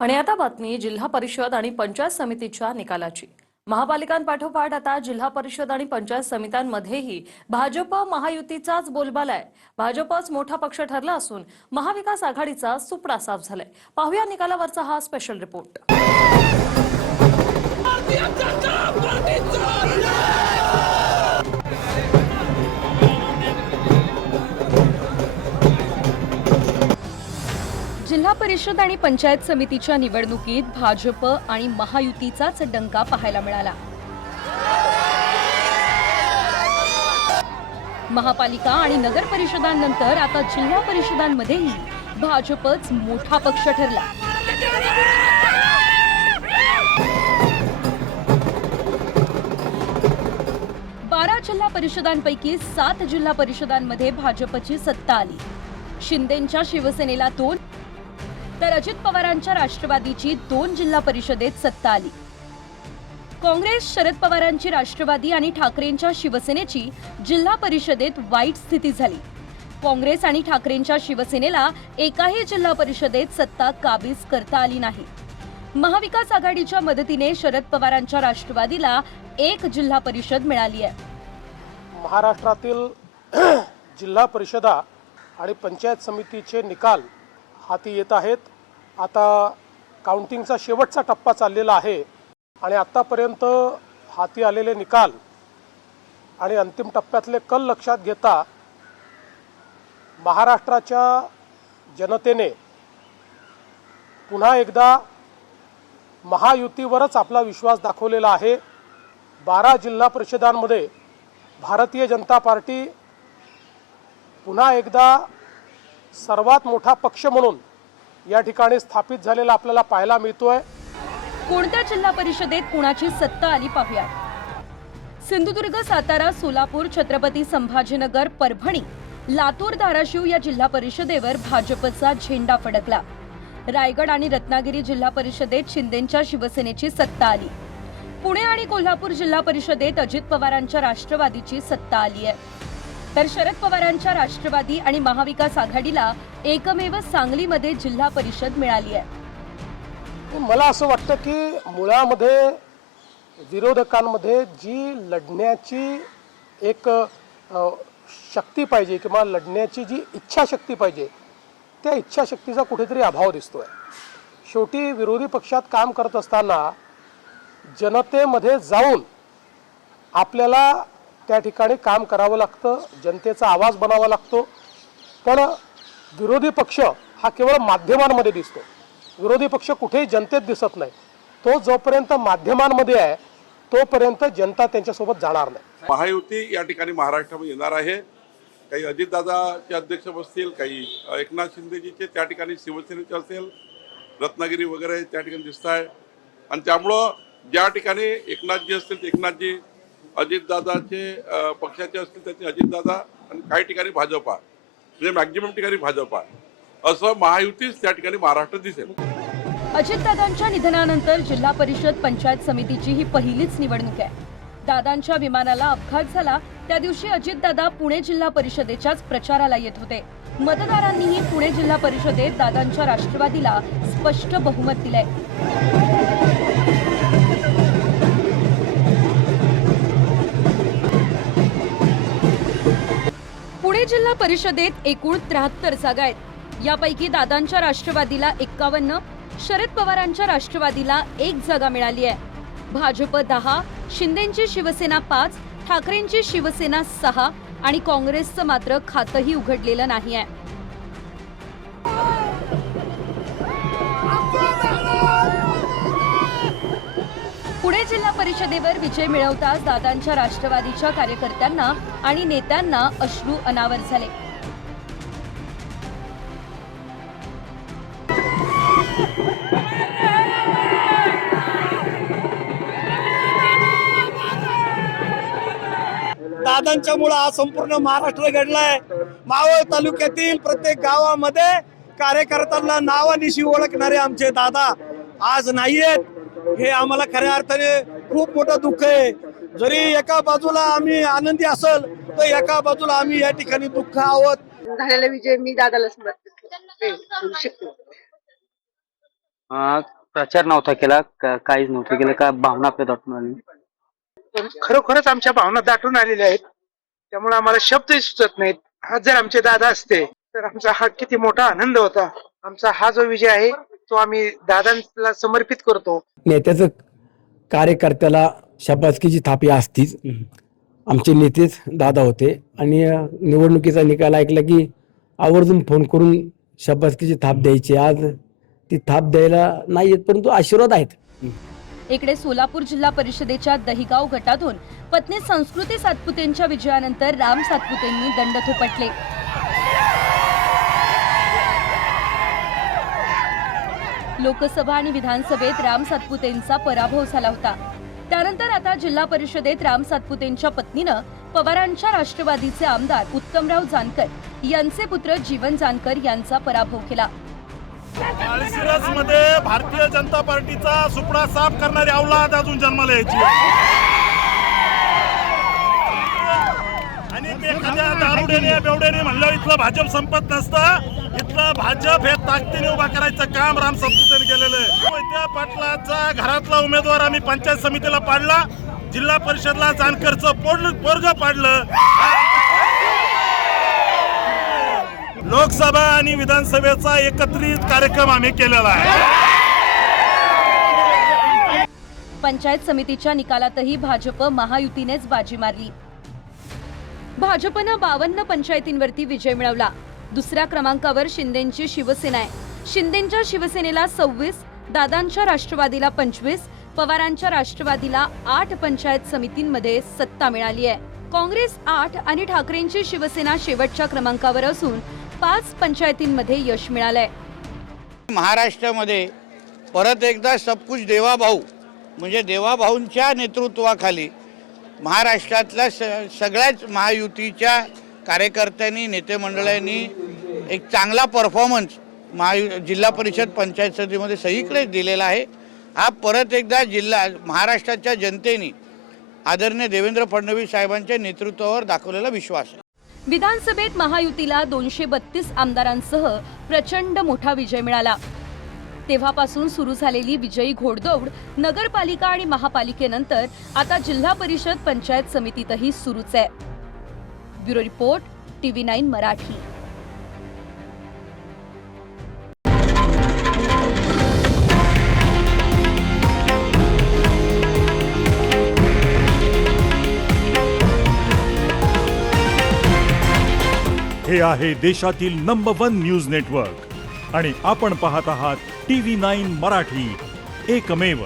आणि आता बातमी जिल्हा परिषद आणि पंचायत समितीच्या निकालाची। महापालिकांपाठोपाठ आता जिल्हा परिषद आणि पंचायत समित्यांमध्येही भाजप महायुतीचाच बोलबाला आहे। भाजपच मोठा पक्ष ठरला असून महाविकास आघाडीचा सुपडा साफ झालाय। पाहूया निकालावरचा हा स्पेशल रिपोर्ट। जिल्हा परिषद आणि पंचायत समितीच्या निवडणुकीत भाजप आणि महायुतीचाच डंका पाहायला मिळाला। महापालिका आणि नगर परिषदांनंतर आता जिल्हा परिषदांमध्येही भाजपच मोठा पक्ष ठरला। बारा जिल्हा परिषदांपैकी 7 जिल्हा परिषदांमध्ये भाजपची सत्ता आली। शिंदेंच्या शिवसेनेला 2 तर अजित पवारांच्या राष्ट्रवादीची 2 जिल्हा परिषदेत सत्ता आली। काँग्रेस, शरद पवारांची राष्ट्रवादी आणि ठाकरेंच्या शिवसेनेची जिल्हा परिषदेत वाईट स्थिती झाली। काँग्रेस आणि ठाकरेंच्या शिवसेनेला एकाही जिल्हा परिषदेत सत्ता काबीज करता आली नाही। महाविकास आघाडीच्या मदतीने शरद पवारांच्या राष्ट्रवादीला 1 जिल्हा परिषद मिळाली आहे। महाराष्ट्रातील जिल्हा परिषदा आणि पंचायत समितीचे निकाल हाती येत आहेत। आता काउंटिंगचा शेवटचा टप्पा चाललेला आहे आणि आतापर्यंत हाती आलेले निकाल आणि अंतिम टप्प्यातले कल लक्षात घेता महाराष्ट्राच्या जनतेने पुन्हा एकदा महायुतीवरच आपला विश्वास दाखवलेला आहे। 12 जिल्हा परिषदांमध्ये भारतीय जनता पार्टी पुन्हा एकदा सर्वात मोठा पक्ष म्हणून या ठिकाणी स्थापित झालेला आपल्याला पाहायला मिळतोय। कोणत्या जिल्हा परिषदेत कुणाची सत्ता आली पाहूया। सिंधुदुर्ग, सातारा, सोलापूर, छत्रपती संभाजीनगर, परभणी, लातूर, धाराशिव या जिल्हा परिषदेवर भाजपचा झेंडा फडकला। रायगड आणि रत्नागिरी जिल्हा परिषदेत शिंदेंच्या शिवसेनेची सत्ता आली। पुणे आणि कोल्हापूर जिल्हा परिषदेत अजित पवारांच्या राष्ट्रवादीची सत्ता आली आहे। तर शरद पवारांच्या राष्ट्रवादी आणि महाविकास आघाडीला एकमेव सांगलीमध्ये जिल्हा परिषद मिळाली आहे। मला असं वाटतं की मुळामध्ये विरोधकांमध्ये जी लढण्याची एक शक्ती पाहिजे किंवा लढण्याची जी इच्छाशक्ती पाहिजे त्या इच्छाशक्तीचा कुठेतरी अभाव दिसतोय। शेवटी विरोधी पक्षात काम करत असताना जनतेमध्ये जाऊन आपल्याला त्या ठिकाणी काम करावं लागतं, जनतेचा आवाज बनावा लागतो। पण विरोधी पक्ष हा केवळ माध्यमांमध्ये दिसतो। विरोधी पक्ष कुठेही जनतेत दिसत नाही। तो जोपर्यंत माध्यमांमध्ये आहे तोपर्यंत जनता त्यांच्यासोबत जाणार नाही। महायुती या ठिकाणी महाराष्ट्रामध्ये येणार आहे। काही अजितदादाचे अध्यक्ष बसतील, काही एकनाथ शिंदेजीचे त्या ठिकाणी शिवसेनेचे असेल, रत्नागिरी वगैरे त्या ठिकाणी दिसत आहे। आणि त्यामुळं ज्या ठिकाणी एकनाथजी असतील ते एकनाथजी, अजितदादाचे पक्षाचे असतील त्याचे अजितदादा आणि काही ठिकाणी भाजपा, म्हणजे मॅक्झिमम ठिकाणी भाजपा, असं महायुतीच त्या ठिकाणी महाराष्ट्र दिसेल। अजितदादांच्या निधनानंतर जिल्हा परिषद पंचायत समितीची ही पहिलीच निवडणूक आहे। दादांच्या विमानाला अपघात झाला त्या दिवशी अजितदादा पुणे जिल्हा परिषदेच्याच प्रचाराला येत होते। मतदारांनीही पुणे जिल्हा परिषदेत दादांच्या राष्ट्रवादीला स्पष्ट बहुमत दिलंय। पुणे जिल्हा परिषदेत एकूण 73 जागा आहेत। यापैकी दादांच्या राष्ट्रवादीला 51, शरद पवारांच्या राष्ट्रवादीला 1 जागा मिळाली आहे। भाजप 10, शिंदेंची शिवसेना 5, ठाकरेंची शिवसेना 6 आणि काँग्रेसचं मात्र खातंही उघडलेलं नाही आहे। पुणे जिल्हा परिषदेवर विजय मिळवताच दादांच्या राष्ट्रवादीच्या कार्यकर्त्यांना आणि नेत्यांना अश्रू अनावर झाले। दादांच्यामुळे आज संपूर्ण महाराष्ट्र घडलाय। मावळ तालुक्यातील प्रत्येक गावामध्ये कार्यकर्त्यांना नावानिशी ओळखणारे आमचे दादा आज नाहीयेत। हे आम्हाला खऱ्या अर्थाने खूप मोठं दुःख आहे। जरी एका बाजूला आम्ही आनंदी असेल तर एका बाजूला आम्ही या ठिकाणी दुःख आहोत। झालेला विजय मी दादाला समर्पित करू शकतो। प्रचार नव्हता केला, काहीच नव्हतं केलं, का भावना आपल्या दाटून आली. पण खरोखरच आमच्या भावना दाटून आलेल्या आहेत. त्यामुळे आम्हाला शब्दही सुचत नाहीत. आज जर आमचे दादा असते तर आमचा हा किती मोठा आनंद होता. आमचा हा जो विजय आहे तो आम्ही दादांना समर्पित करतो. नेत्याचं कार्यकर्त्याला शाबासकीची थाप ही असतीच. आमचे नेतेच दादा होते आणि निवडणुकीचा निकाल ऐकला की आवर्जून फोन करून शाबासकीची थाप द्यायची. आज ती थाप द्यायला नाही येत, परंतु आशीर्वाद आहेत. इकडे सोलापूर जिल्हा परिषदेच्या दहिगाव गटातून पत्नी संस्कृती सातपुतेंच्या विजयानंतर राम सातपुतेंनी दंड थोपटले. लोकसभा आणि विधानसभेत राम सातपुतेंचा पराभव झाला होता. त्यानंतर आता जिल्हा परिषदेत राम सातपुतेंच्या पत्नीनं पवारांच्या राष्ट्रवादीचे आमदार उत्तमराव जानकर यांचे पुत्र जीवन जानकर यांचा पराभव केला. माळशिरस मध्ये भारतीय जनता पार्टीचा सुपडा साफ करणारी औलाद अजून जन्माला यायची आणि एखाद्या दारुड्याने बेवड्याने म्हणलं इथलं भाजप संपत नसतं. इथलं भाजप हे ताकदीने उभा करायचं काम राम सातपुतेने केलेलं आहे. मोहिते पाटलाचा घरातला उमेदवार आम्ही पंचायत समितीला पाडला, जिल्हा परिषदला जानकरचं पोरग पाडलं. लोकसभा आणि विधानसभेचा एकत्रित कार्यक्रम आम्ही केलेला आहे. पंचायत समितीच्या निकालातही भाजप महायुतीनेच बाजी मारली. भाजपनं 52 पंचायतींवरती विजय मिळवला. दुसऱ्या क्रमांकावर शिंदेंची शिवसेना आहे. शिंदेंच्या शिवसेनेला 26, दादांच्या राष्ट्रवादीला 25, पवारांच्या राष्ट्रवादीला 8 पंचायत समितींमध्ये सत्ता मिळाली आहे. काँग्रेस 8 आणि ठाकरेंची शिवसेना शेवटच्या क्रमांकावर असून 5 पंचायतींमध्ये यश मिळालंय. महाराष्ट्रामध्ये परत एकदा सबकुछ देवाभाऊ म्हणजे देवाभाऊंच्या नेतृत्वाखाली महाराष्ट्रातल्या सगळ्याच महायुतीच्या कार्यकर्त्यांनी नेते मंडळांनी एक चांगला परफॉर्मन्स जिल्हा परिषद पंचायत समितीमध्ये सगळीकडे दिलेला आहे. हा परत एकदा महाराष्ट्राच्या जनतेने आदरणीय देवेंद्र फडणवीस साहेबांच्या नेतृत्वावर दाखवलेला विश्वास आहे. विधानसभेत महायुतीला 232 आमदारांसह प्रचंड मोठा विजय मिळाला. तेव्हापासून सुरू झालेली विजयी घोडदौड नगरपालिका आणि महापालिकेनंतर आता जिल्हा परिषद पंचायत समितीतही सुरूच आहे. Bureau report, TV9 Marathi. हे आहे देशातील नंबर 1 न्यूज नेटवर्क आणि आपण पाहत आहात TV9 मराठी, एकमेव.